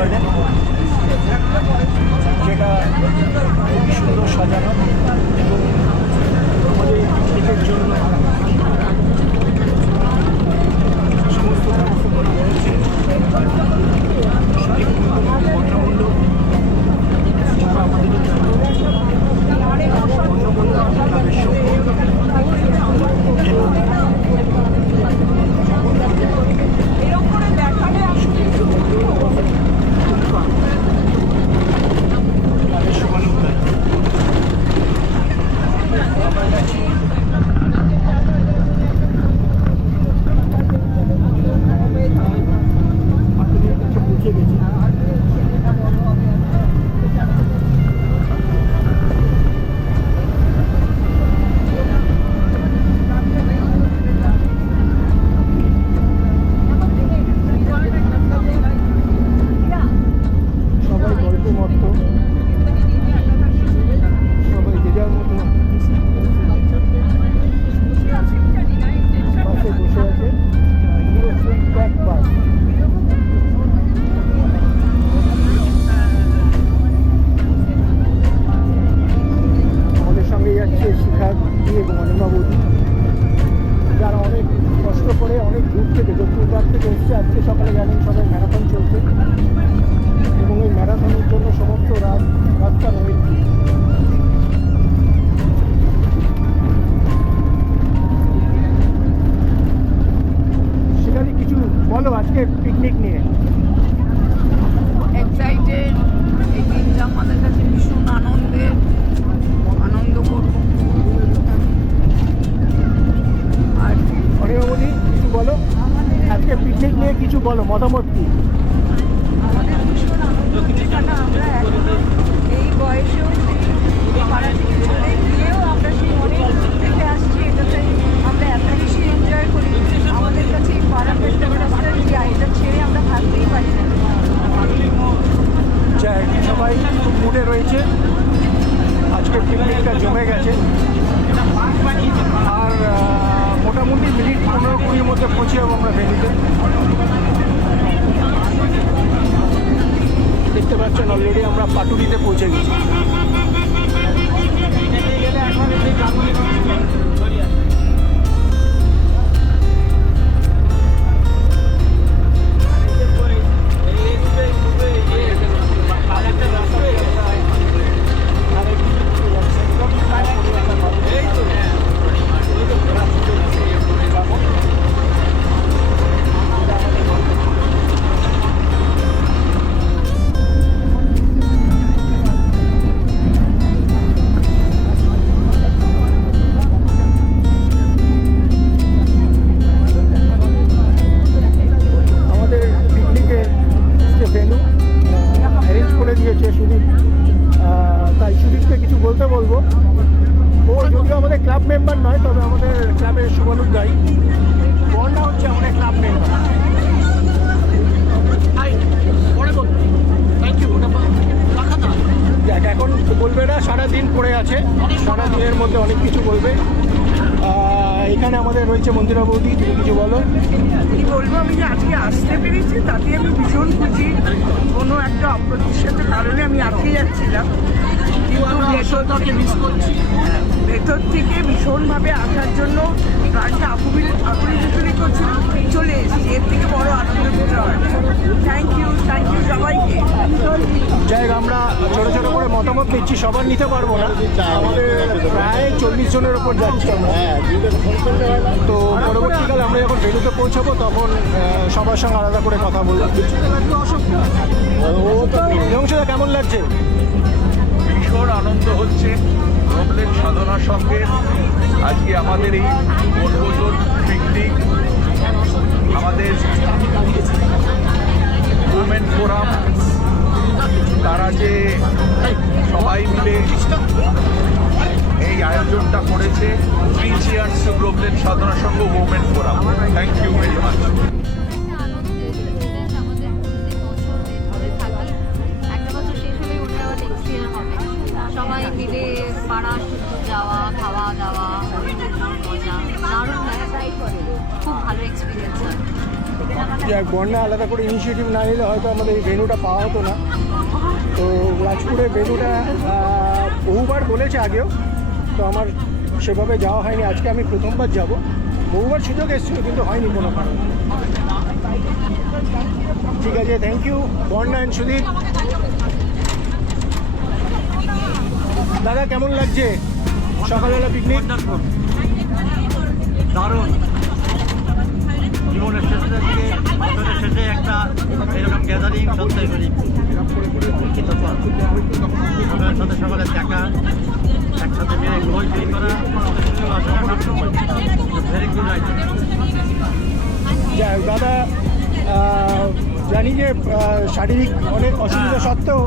Garden, যেটা খুবই সুন্দর সাজানো এবং আমাদের পিকনিকের জন্য সমস্ত ব্যবস্থা করা হয়েছে। ভদ্রমূল্য যারা আমাদের অন্নমূল্য ক্লাবের সঙ্গে এবং পিকনিক নিয়ে এক্সাইটেড। এই দিনটা আমাদের কাছে ভীষণ আনন্দ করব। আর অনিমাবলি কিছু বলো, আজকে পিকনিক নিয়ে কিছু বলো, মতামত কি? আমাদের ভীষণ আনন্দ হচ্ছে, কারণ আমরা এখন এই বয়সেও পাড়া থেকে চলে গিয়েও আমরা সেই অনেক দূর থেকে আসছি, এটাতে আমরা এত বেশি এনজয় করি। আমাদের কাছে এই পাড়া ফেস্টিভ্যালটা এটা ছেড়ে আমরা ভাবতেই পারি না। সবাই খুব মুডে রয়েছে, আজকে পিকনিকটা জমে গেছে। আর মোটামুটি মিনিট 15-20 মধ্যে পৌঁছে যাবো আমরা ভেনিতে। দেখতে পাচ্ছেন অলরেডি আমরা পাটুলিতে পৌঁছে গেছি। বলবো, ও যদিও আমাদের ক্লাব মেম্বার নয়, তবে আমাদের ক্লাবের শুভানুধ্যায়ী। বলটা হচ্ছে আমাদের ক্লাব মেম্বার। দেখ এখন বলবে না, সারাদিন পড়ে আছে, সারাদিনের মধ্যে অনেক কিছু বলবে। এখানে আমাদের রয়েছে মন্দিরা বৌদি, তুমি কিছু বলো। কি বলবো, আমি যে আজকে আসতে পেরেছি তাতে আমি ভীষণ খুশি। কোনো একটা অপ্রত্যাশিত কারণে আমি আটকে যাচ্ছিলাম, মিস করছি। ভেতর থেকে ভীষণভাবে আসার জন্য গাড়িটা আকুলি করছিল, চলে এসেছি। এর থেকে বড় আনন্দের বিষয়। থ্যাংক ইউ সবাইকে। যাই হোক, আমরা ছোটো ছোটো করে মতামত নিচ্ছি, সবার নিতে পারবো না। আমাদের প্রায় 40 জনের ওপর যাচ্ছি আমরা। তো পরবর্তীকালে আমরা যখন ভেনুতে পৌঁছাবো তখন সবার সঙ্গে আলাদা করে কথা বলবো। অংশটা কেমন লাগছে? ভীষণ আনন্দ হচ্ছে। প্রবলেম সাধনার সঙ্গে আজকে আমাদের এই বনভোজন পিকনিক, আমাদের উমেন ফোরাম, তারা যে সবাই মিলে এই আয়োজনটা করেছে। 3 cheers to প্রবলেম সাধনার সঙ্গে women forum. Thank you very much. সবাই মিলে পাড়া যাওয়া, খাওয়া দাওয়া, মজা, দারুণ, খুব ভালো এক্সপিরিয়েন্স হয়। যাক, বন্যা আলাদা করে ইনিশিয়েটিভ না নিলে হয়তো আমাদের এই ভেন্যুটা পাওয়া হতো না। তো রাজপুরে ভেন্যুটা বহুবার বলেছে আগেও, তো আমার সেভাবে যাওয়া হয়নি। আজকে আমি প্রথমবার যাব। বহুবার সুযোগ এসেছিল কিন্তু হয়নি কোনো কারণ। ঠিক আছে, থ্যাংক ইউ বন্যা অ্যান্ড সুদীপ। দাদা কেমন লাগছে সকালবেলা পিকনিক? দারুণ। জীবনের শেষের দিকে, বছরের শেষে একটা এরকম গ্যাদারিং সত্যি করি সকালের সাথে সকালে দেখা, একসাথে মিলে বই তৈরি করা, ভেরি গুড আইডিয়া। দাদা জানি যে শারীরিক অনেক অসুবিধা সত্ত্বেও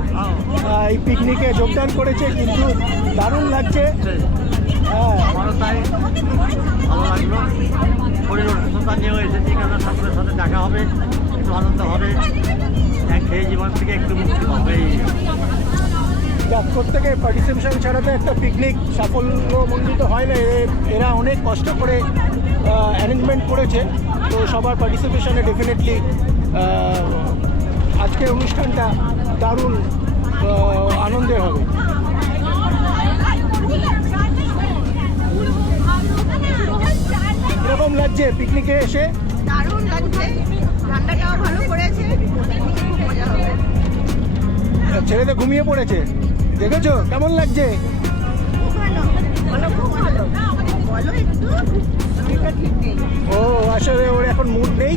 এই পিকনিকে যোগদান করেছে, কিন্তু দারুণ লাগছে। হ্যাঁ, আমারও তাই ভালো লাগলো। শরীর অসুস্থতা নিয়েও এসেছি, কারণ সকলের সাথে দেখা হবে, একটু আনন্দ হবে, সেই জীবন থেকে একটু মুক্তি পাবে। প্রত্যেকে পার্টিসিপেশন ছাড়া তো একটা পিকনিক সাফল্যমণ্ডিত হয় না। এরা অনেক কষ্ট করে অ্যারেঞ্জমেন্ট করেছে, তো সবার পার্টিসিপেশনে ডেফিনেটলি আজকের অনুষ্ঠানটা দারুণ আনন্দের হবে। কিরকম লাগছে পিকনিকে এসে? দারুণ লাগছে, ঠান্ডাটাও ভালো পড়েছে, খুব মজা হবে। ছেলেদের ঘুমিয়ে পড়েছে, দেখেছো কেমন লাগছে? খুব ভালো, ভালো, খুব ভালো। বলো একটু, এটা ঠিক নেই। ও আসলে ওর এখন মুড নেই।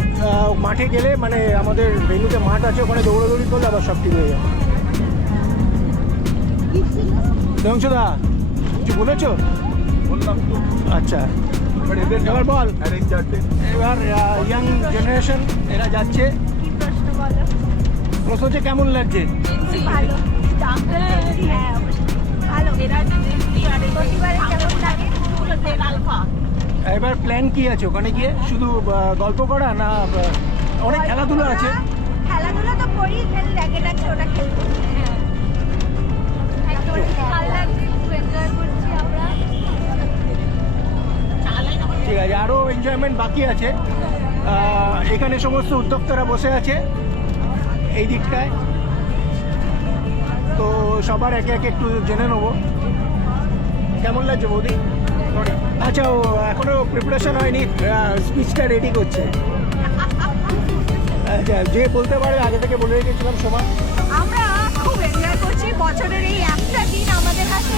মাঠে গেলে, মানে আমাদের ভেন্যুতে মাঠ আছে, ওখানে দৌড়াদৌড়ি করলে আবার সব ঠিক হয়ে যাবে। দেবংশুদা কিছু বলেছো? বললাম তো। আচ্ছা, এবার এদের এবার বল। অ্যারেঞ্জারদের এবার ইয়াং জেনারেশন এরা যাচ্ছে, কি প্রশ্ন বলো? প্রশ্ন হচ্ছে কেমন লাগছে? ভালো, হ্যাঁ ভালো। প্রতিবারে কেমন লাগে? আলফা। এবার প্ল্যান কি আছে ওখানে গিয়ে? শুধু গল্প করা না অনেক খেলাধুলো আছে? খেলাধুলা তো করি, খেলে লাগে লাগছে ওটা খেলবো। ভালো লাগছে, খুব এনজয় করছি আমরা। ঠিক আছে, আরও এনজয়মেন্ট বাকি আছে। এখানে সমস্ত উদ্যোক্তারা বসে আছে এই দিকটায়, তো সবার একে একে একটু জেনে নেবো। কেমন লাগছে বৌদি? আচ্ছা, ও এখনো প্রিপারেশন হয়নি, স্পিচটা রেডি করছে। আচ্ছা, যে বলতে পারে আগে থেকে বলে রেখেছিলাম সবার। আমরা খুব এনজয় করছি, বছরের এই একটা দিন আমাদের কাছে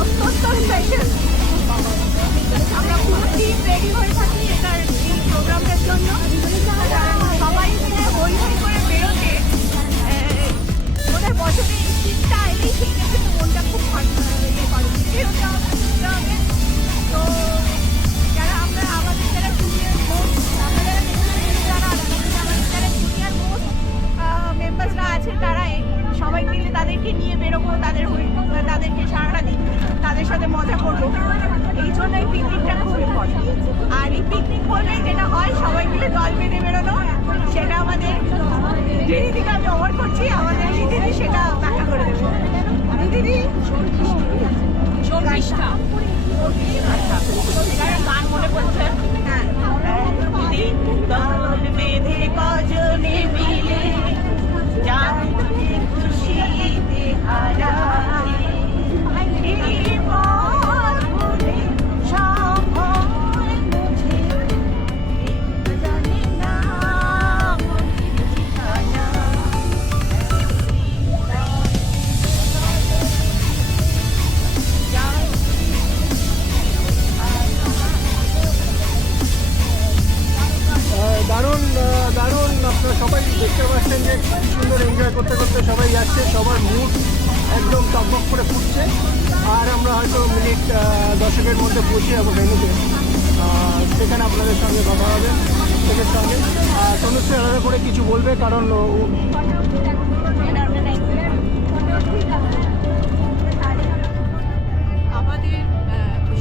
অত্যন্ত স্পেশাল। আমরা পুরো টিম রেডি হয়ে থাকি এটার এই প্রোগ্রামটার জন্য। সবাই মিলে হই হই করে বেরোতে ওদের বছরের এই দিনটা এলেই সেই কিন্তু মনটা খুব ভালো বেরোতে হবে, ঘুরতে হবে। তো যারা আমরা আমাদের যারা জুনিয়র মোস্ট, আমরা যারা যারা আমাদের যারা জুনিয়র মোস্ট মেম্বার্সরা আছে, তারা সবাই মিলে তাদেরকে নিয়ে বেরোবো, তাদেরকে সারাটা দিন তাদের সাথে মজা করবো। এই জন্য এই পিকনিকটা খুব ইম্পর্টেন্ট। আর এই পিকনিক করলে যেটা হয়, সবাই মিলে দল বেঁধে বেরোনো, সেটা আমাদের যে দিদিকে আমি অফার করছি, আমাদের দিদি সেটা ব্যাখ্যা করে দেবো। দিদি শর্মিষ্ঠা, আচ্ছা গান মনে পড়ছে? হ্যাঁ, দল বেঁধে কজনে মিলে যাই খুশিতে হারাই, এই পথ ভুলে সময় মুছে জানি না মনের ঠিকানা। দারুণ দারুণ, আপনারা সবাই দেখতে পাচ্ছেন যে কি সুন্দর এনজয় করতে করতে সবাই যাচ্ছে, সবার মুড একদম টকবক করে ফুটছে। আর আমরা হয়তো মিনিট 10-এর মধ্যে পৌঁছে যাবো ভেন্যুতে, সেখানে আপনাদের সঙ্গে কথা হবে সেটার সঙ্গে। তনুশ্রী আলাদা করে কিছু বলবে, কারণ আমাদের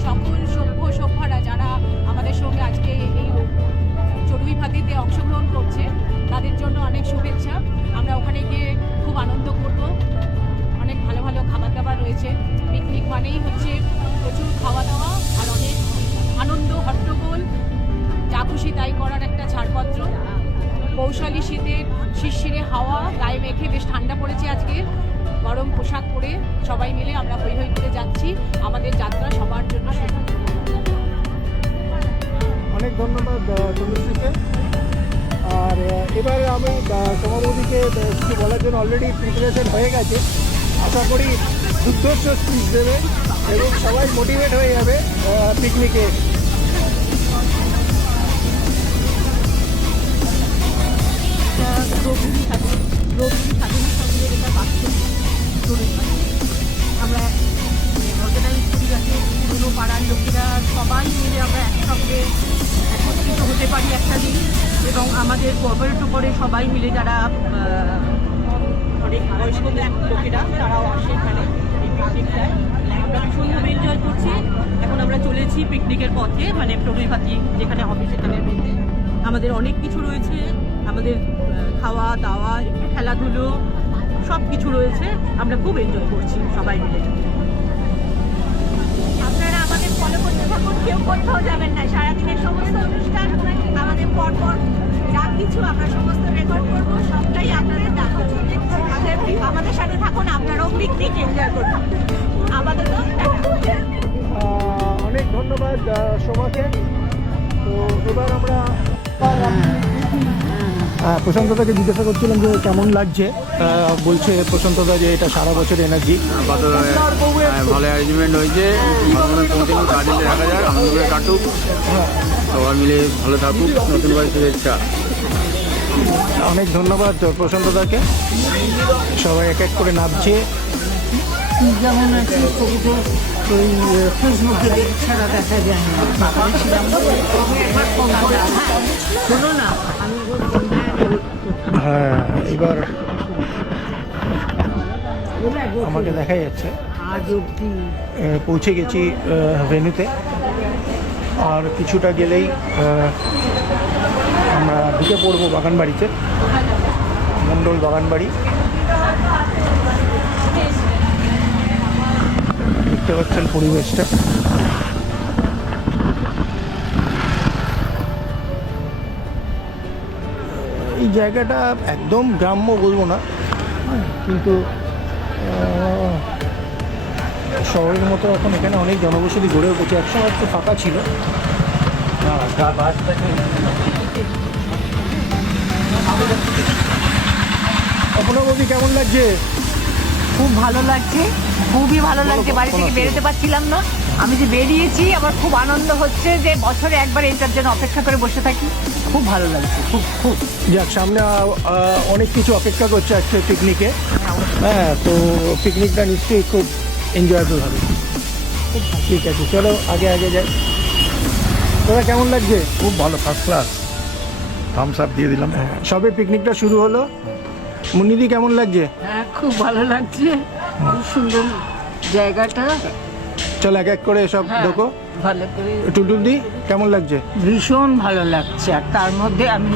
সকল সভ্যরা যারা আমাদের সঙ্গে আজকে এই চড়ুই ভাতিতে অংশগ্রহণ করছে, তাদের জন্য অনেক শুভেচ্ছা। আমরা ওখানে গিয়ে খুব আনন্দ করব, অনেক ভালো ভালো খাবার দাবার রয়েছে। পিকনিক মানেই হচ্ছে প্রচুর খাওয়া দাওয়া আর অনেক আনন্দ, হট্টগোল, যা খুশি তাই করার একটা ছাড়পত্র। পৌষালি শীতের শিরশিরে হাওয়া গায়ে মেখে বেশ ঠান্ডা পড়েছে আজকে, গরম পোশাক পরে সবাই মিলে আমরা হৈ হৈ করে যাচ্ছি। আমাদের যাত্রা সবার জন্য শুভ। অনেক ধন্যবাদ তনুশ্রীকে। আর এবার আমি সমাপতিকে কিছু বলার জন্য অলরেডি প্রিপারেশন হয়ে গেছে। আশা করি দুর্ধর্ষ স্পিচ দেবে এবং সবাই মোটিভেট হয়ে যাবে পিকনিকে। আমরা অর্গানাইজ করি যাতে পুরো পাড়ার লোকেরা সবাই মিলে আমরা একসঙ্গে একত্রিত হতে পারি একটা দিন, এবং আমাদের কর্পোরেট উপরে সবাই মিলে যারা অনেক বয়স্ক লোকেরা তারাও আসে এখানে এই পিকনিকটায়। আমরা ভীষণভাবে এনজয় করছি। এখন আমরা চলেছি পিকনিকের পথে, মানে প্রবীভাতি যেখানে হবে সেখানের মধ্যে আমাদের অনেক কিছু রয়েছে। আমাদের খাওয়া দাওয়া, একটু খেলাধুলো সব কিছু রয়েছে। আমরা খুব এনজয় করছি সবাই মিলে। আপনারা আমাদের ফলো করতে থাকুন, কেউ কোথাও যাবেন না। সারাদিনের সমস্ত অনুষ্ঠান আমাদের পরপর যা কিছু আমরা সমস্ত রেকর্ড করবো, সবটাই আপনাদের দেখাবো। আমাদের সাথে থাকুন, আপনারাও পিকনিক এনজয় করুন। আমাদের তো অনেক ধন্যবাদ সোমাকে। তো এবার আমরা প্রশান্তদাকে জিজ্ঞাসা করছিলাম যে কেমন লাগছে। বলছে প্রশান্তদা যে এটা সারা বছর এনার্জি। ভালো অ্যারেঞ্জমেন্ট হয়েছে, কন্টিনিউ কাটিয়ে রাখা যাক, আনন্দ করে কাটুক, সবাই মিলে ভালো থাকুক, নতুন বাড়ি শুভেচ্ছা। অনেক ধন্যবাদ প্রশান্তদাকে। সবাই এক এক করে নামছে। যেমন আছে ছবি তো ওই ফেসবুকে ছাড়া দেখা যায় না। শোনো না, হ্যাঁ, এবার আমাকে দেখা যাচ্ছে আজ অব্দি পৌঁছে গেছি ভেন্যুতে। আর কিছুটা গেলেই আমরা ঢুকে পড়বো বাগানবাড়িতে, মণ্ডল বাগানবাড়ি। দেখতে পাচ্ছেন পরিবেশটা। এই জায়গাটা একদম গ্রাম্য বলবো না, কিন্তু শহরের মতো এখন এখানে অনেক জনবসতি গড়ে উঠেছে। একসময় একটু ফাঁকা ছিল। অপনাবতী কেমন লাগছে? খুব ভালো লাগছে, খুবই ভালো লাগছে। বাড়ি থেকে বেরোতে পারছিলাম না, আমি যে বেরিয়েছি আমার খুব আনন্দ হচ্ছে যে বছরে একবার এইটার জন্য অপেক্ষা করে বসে থাকি। খুব ভালো লাগছে, খুব খুব। যাক, সামনে অনেক কিছু অপেক্ষা করছে আজকে পিকনিকে। হ্যাঁ, তো পিকনিকটা নিশ্চয়ই খুব এনজয়েবল হবে। ঠিক আছে, চলো আগে আগে যাই। তোরা কেমন লাগছে? খুব ভালো, ফার্স্ট ক্লাস, থামস আপ দিয়ে দিলাম। সবে পিকনিকটা শুরু হলো। মুন্নিদি কেমন লাগছে? হ্যাঁ, খুব ভালো লাগছে, খুব সুন্দর জায়গাটা। চল এক এক করে সব হ্যাঁ, ঢোকো। ভালো করে। টুটুলদি কেমন লাগছে? ভীষণ ভালো লাগছে। আর তার মধ্যে আমি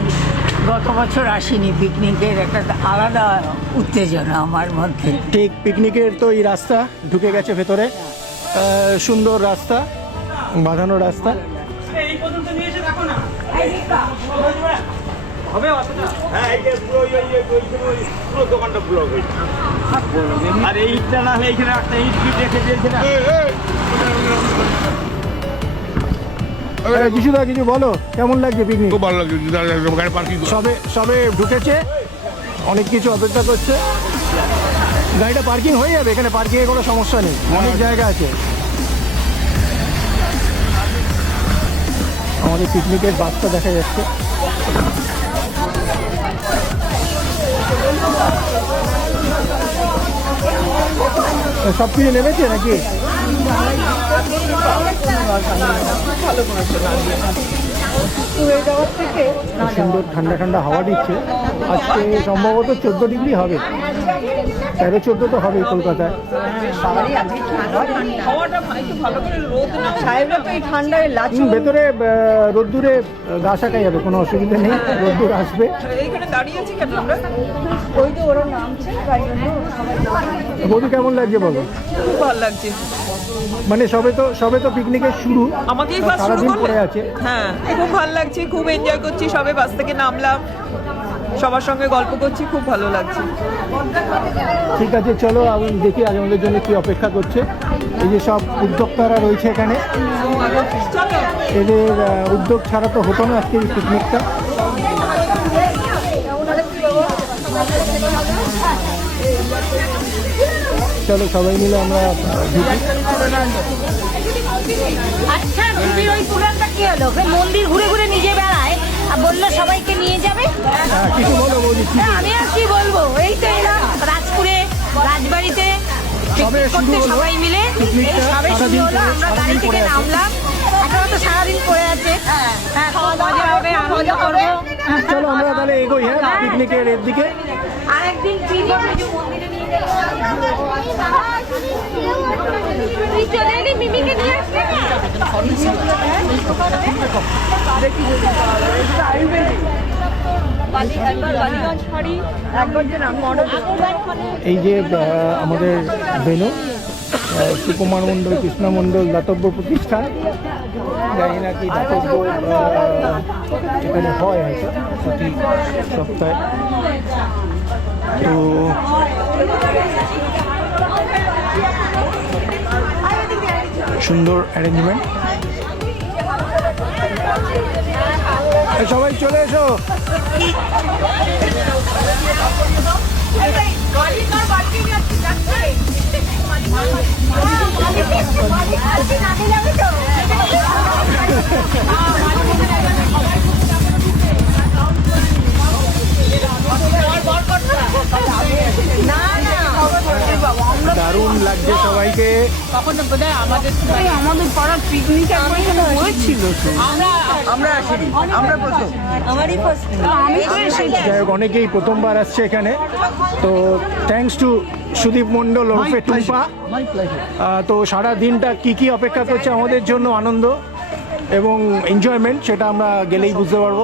গত বছর আসিনি, পিকনিকের একটা আলাদা উত্তেজনা আমার মধ্যে। ঠিক, পিকনিকের তো এই রাস্তা ঢুকে গেছে ভেতরে। সুন্দর রাস্তা, বাঁধানো রাস্তা। আর এইটা না হলে এইখানে একটা ইট রেখে দিয়েছে না। যিশুদা কিছু বলো, কেমন লাগছে পিকনিক? খুব ভালো লাগছে, গাড়ি পার্কিং সবে ঢুকেছে, অনেক কিছু অপেক্ষা করছে। গাড়িটা পার্কিং হয়ে যাবে, এখানে পার্কিংয়ে কোনো সমস্যা নেই, অনেক জায়গা আছে। আমাদের পিকনিকের বাসটা দেখা যাচ্ছে। সব কিছু নেমেছে নাকি? সুন্দর ঠান্ডা ঠান্ডা হাওয়া দিচ্ছে। আজকে সম্ভবত 14 ডিগ্রি হবে, 13-14 তো হবেই কলকাতায়। ভেতরে রোদ্দুরে গা শাকা যাবে, কোনো অসুবিধা নেই, রোদ্দুর আসবে। বৌদি কেমন লাগছে বলো? খুব ভালো লাগছে। মানে সবে তো পিকনিকের শুরু, আমাকেই ফার্স্ট শুরু সারাদিন করলে? পড়ে আছে। হ্যাঁ, খুব ভালো লাগছে, খুব এনজয় করছি। সবে বাস থেকে নামলাম, সবার সঙ্গে গল্প করছি, খুব ভালো লাগছে। ঠিক আছে, চলো আমি দেখি আজ আমাদের জন্য কি অপেক্ষা করছে। এই যে সব উদ্যোক্তারা রয়েছে এখানে, এদের উদ্যোগ ছাড়া তো হতো না আজকে এই পিকনিকটা। চলো সবাই মিলে আমরা ঢুকি। আচ্ছা, দিদির ওই পুরানটা কি হলো? মন্দির ঘুরে ঘুরে নিজে বেড়ায় আর বললো সবাইকে নিয়ে যাবে। কিছু বলো বৌদি। আমি আর কি বলবো, এই তো এরা রাজপুরে রাজবাড়িতে পিকনিক করতে সবাই মিলে এই সবে শুরু হলো। আমরা গাড়ি থেকে নামলাম, এখনো তো সারাদিন পড়ে আছে। হ্যাঁ, খুব মজা হবে, আনন্দ করবো। চলো আমরা তাহলে এগোই, হ্যাঁ, পিকনিকের এর দিকে। আরেকদিন কি বলবো, মন্দিরে নিয়ে যাবো। তুই চলে এলি, মিমিকে নিয়ে আসবি না? এই যে আমাদের বেনু সুকুমার মণ্ডল, কৃষ্ণ মণ্ডল দাতব্য প্রতিষ্ঠান, জানি না কি দাতব্য এখানে হয় হয়তো প্রতি সপ্তাহে। তো সুন্দর অ্যারেঞ্জমেন্ট। সবাই চলে এসো। দারুণ লাগছে সবাইকে। আমাদের পাড়ার পিকনিক হয়েছিল, আমরা আসিনি, আমরা প্রথম। আমি তো এসেছি। যাই হোক, অনেকেই প্রথমবার আসছে এখানে, তো থ্যাঙ্কস টু সুদীপ মণ্ডল ওরফে টুম্পা। তো সারা দিনটা কি কি অপেক্ষা করছে আমাদের জন্য, আনন্দ এবং এনজয়মেন্ট, সেটা আমরা গেলেই বুঝতে পারবো।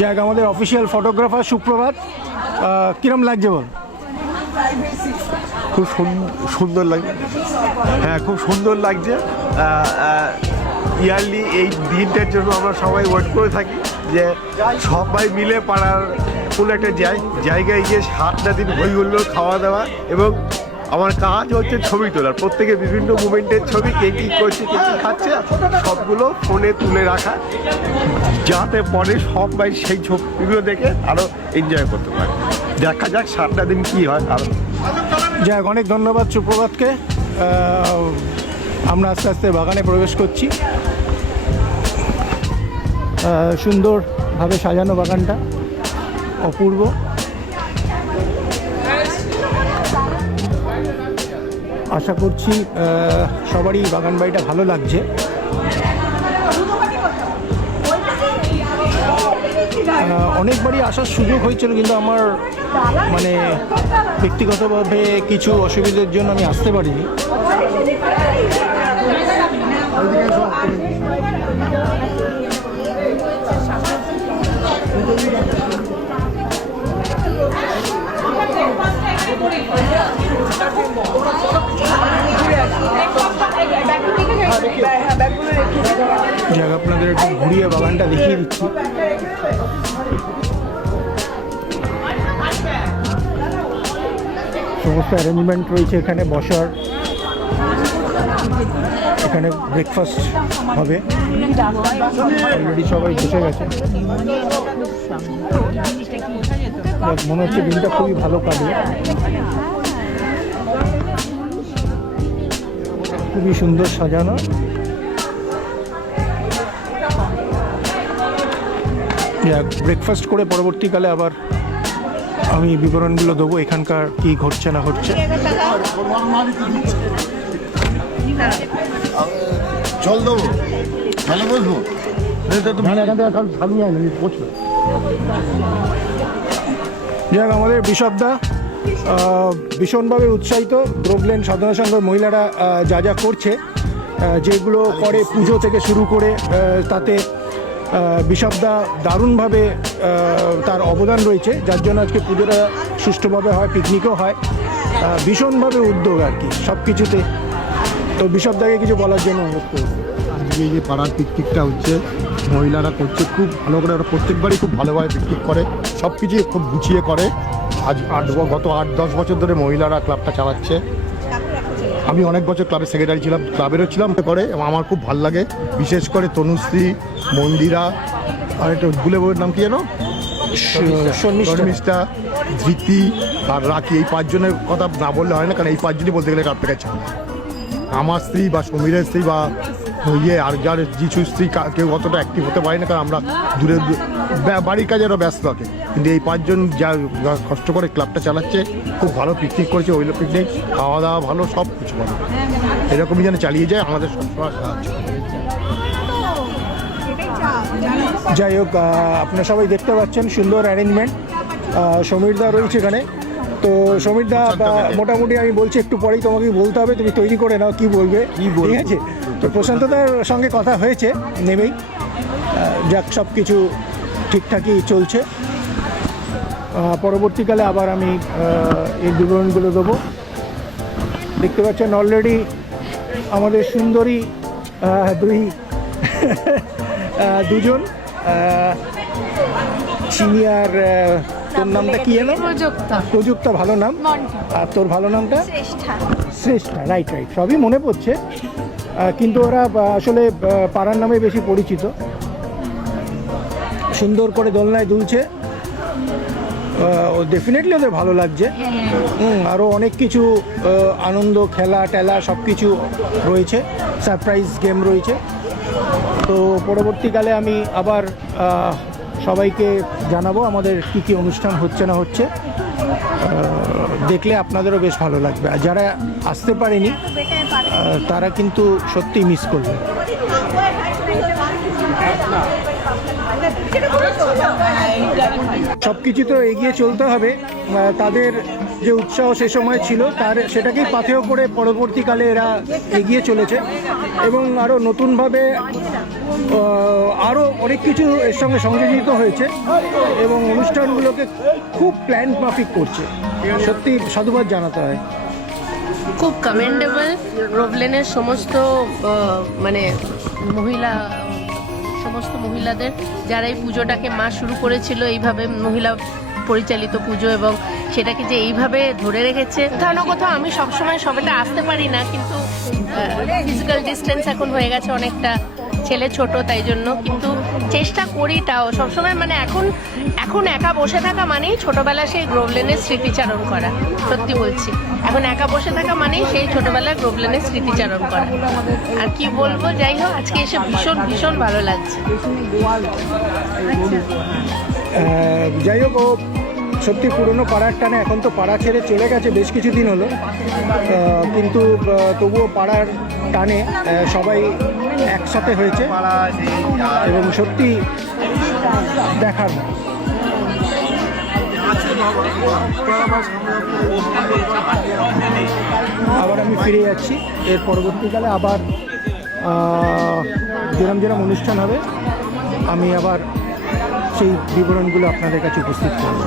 যাক, আমাদের অফিসিয়াল ফটোগ্রাফার সুপ্রভাত, কিরম লাগছে বল? খুব সুন্দর লাগছে, হ্যাঁ খুব সুন্দর লাগছে। ইয়ারলি এই দিনটার জন্য আমরা সবাই ওয়েট করে থাকি যে সবাই মিলে পাড়ার কোনো একটা জায়গায় গিয়ে 7টা দিন হই হুল্লোড়, খাওয়া দাওয়া, এবং আমার কাজ হচ্ছে ছবি তোলার, প্রত্যেকে বিভিন্ন মুভমেন্টের ছবি, কে কী করছে, কে কী খাচ্ছে, সবগুলো ফোনে তুলে রাখা, যাতে পরে সবাই সেই ছবিগুলো দেখে আরও এনজয় করতে পারে। দেখা যাক 7টা দিন কী হয়। আরও যাক, অনেক ধন্যবাদ সুপ্রভাতকে। আমরা আস্তে আস্তে বাগানে প্রবেশ করছি। সুন্দরভাবে সাজানো বাগানটা, অপূর্ব। আশা করছি সবারই বাগান বাড়িটা ভালো লাগছে। অনেকবারই আসার সুযোগ হয়েছিল, কিন্তু আমার মানে ব্যক্তিগতভাবে কিছু অসুবিধার জন্য আমি আসতে পারিনি। যাক, আপনাদের একটু ঘুরিয়ে বাগানটা দেখিয়ে দিচ্ছি। সমস্ত অ্যারেঞ্জমেন্ট রয়েছে এখানে বসার, এখানে ব্রেকফাস্ট হবে, অলরেডি সবাই বসে গেছে। মনে হচ্ছে দিনটা খুবই ভালো কাটবে, খুবই সুন্দর সাজানো। ব্রেকফাস্ট করে পরবর্তীকালে আবার আমি বিবরণগুলো দেবো এখানকার কি ঘটছে না ঘটছে। জল দেবো, ভালো বসবো। যাক, আমাদের বিশপদা ভীষণভাবে উৎসাহিত। ব্রোকলেন সাধনা সংঘের মহিলারা যা যা করছে, যেগুলো করে পুজো থেকে শুরু করে, তাতে বিশপদা দারুণভাবে তার অবদান রয়েছে, যার জন্য আজকে পুজোটা সুষ্ঠুভাবে হয়, পিকনিকও হয়। ভীষণভাবে উদ্যোগ আর কি সব কিছুতে। তো বিশপদাকে কিছু বলার জন্য অনুরোধ করব। আজকে এই যে পাড়ার পিকনিকটা হচ্ছে, মহিলারা করছে খুব ভালো করে, ওরা প্রত্যেকবারই খুব ভালোভাবে পিকনিক করে, সব কিছুই খুব গুছিয়ে করে। আজ গত 8-10 বছর ধরে মহিলারা ক্লাবটা চালাচ্ছে। আমি অনেক বছর ক্লাবের সেক্রেটারি ছিলাম, ক্লাবেরও ছিলাম করে, এবং আমার খুব ভালো লাগে। বিশেষ করে তনুশ্রী, মন্দিরা, আর একটা গুলে বউয়ের নাম কি যেন, শর্মিষ্ঠা, ধৃতি আর রাখি, এই 5 জনের কথা না বললে হয় না, কারণ এই 5 জনই বলতে গেলে ক্লাব থেকে ছিল। আমার স্ত্রী বা সমীরের স্ত্রী বা আর যার যিশুর স্ত্রী কেউ অতটা অ্যাক্টিভ হতে পারে না, কারণ আমরা দূরে বাড়ির কাজে আরও ব্যস্ত থাকে। কিন্তু এই 5 জন যা কষ্ট করে ক্লাবটা চালাচ্ছে, খুব ভালো পিকনিক করেছে, ওই পিকনিক, খাওয়া দাওয়া ভালো, সব কিছু ভালো, এরকমই যেন চালিয়ে যায়, আমাদের সবসময় সাহায্য। যাই হোক, আপনারা সবাই দেখতে পাচ্ছেন সুন্দর অ্যারেঞ্জমেন্ট। সমীরদা রয়েছে এখানে। তো সমীরদা, মোটামুটি আমি বলছি একটু পরেই তোমাকে বলতে হবে, তুমি তৈরি করে নাও কি বলবে, ঠিক আছে? তো প্রশান্তদার সঙ্গে কথা হয়েছে নেমেই, যাক সব কিছু ঠিকঠাকই চলছে। পরবর্তীকালে আবার আমি এই বিবরণগুলো দেবো। দেখতে পাচ্ছেন অলরেডি আমাদের সুন্দরী দুজন, চিনি আর তোর নামটা কি এলো? প্রযুক্তা, ভালো নাম। আর তোর ভালো নামটা? শ্রেষ্ঠা, রাইট, সবই মনে পড়ছে, কিন্তু ওরা আসলে পাড়ার নামে বেশি পরিচিত। সুন্দর করে দোলনায় দুলছে, ডেফিনেটলি ওদের ভালো লাগছে। আরও অনেক কিছু আনন্দ, খেলা টেলা সব কিছু রয়েছে, সারপ্রাইজ গেম রয়েছে। তো পরবর্তীকালে আমি আবার সবাইকে জানাবো আমাদের কী কী অনুষ্ঠান হচ্ছে না হচ্ছে, দেখলে আপনাদেরও বেশ ভালো লাগবে। আর যারা আসতে পারেনি তারা কিন্তু সত্যিই মিস করবে। সব কিছু তো এগিয়ে চলতে হবে, তাদের যে উৎসাহ সে সময় ছিল সেটাকেই পাথেয় করে পরবর্তীকালে এরা এগিয়ে চলেছে, এবং আরও নতুনভাবে আরও অনেক কিছু এর সঙ্গে সংযোজিত হয়েছে, এবং অনুষ্ঠানগুলোকে খুব প্ল্যান মাফিক করছে। সত্যি সাধুবাদ জানাতে হয়। খুব কমেন্ডেবল। রোভলেনের সমস্ত মানে সমস্ত মহিলাদের, যারা এই পুজোটাকে মা শুরু করেছিল এইভাবে মহিলা পরিচালিত পুজো, এবং সেটাকে যে এইভাবে ধরে রেখেছে। কোথাও না কোথাও আমি সবসময় সবাইটা আসতে পারি না, কিন্তু ফিজিক্যাল ডিস্টেন্স এখন হয়ে গেছে অনেকটা, ছেলে ছোট তাই জন্য, কিন্তু চেষ্টা করি তাও সবসময়। মানে এখন একা বসে থাকা মানেই ছোটবেলায় সেই গ্রোভলেনের স্মৃতিচারণ করা। সত্যি বলছি, এখন একা বসে থাকা মানেই সেই ছোটবেলায় গ্রোভলেনের স্মৃতিচারণ করা। আর কি বলবো, যাই হোক আজকে এসে ভীষণ ভালো লাগছে। যাই হোক, ও সত্যি পুরনো পাড়ার টানে, এখন তো পাড়া ছেড়ে চলে গেছে বেশ কিছুদিন হলো, কিন্তু তবুও পাড়ার টানে সবাই একসাথে হয়েছে, এবং সত্যি দেখার মতো। আবার আমি ফিরে যাচ্ছি, এর পরবর্তীকালে আবার যেরম অনুষ্ঠান হবে আমি আবার সেই বিবরণগুলো আপনাদের কাছে উপস্থিত করব।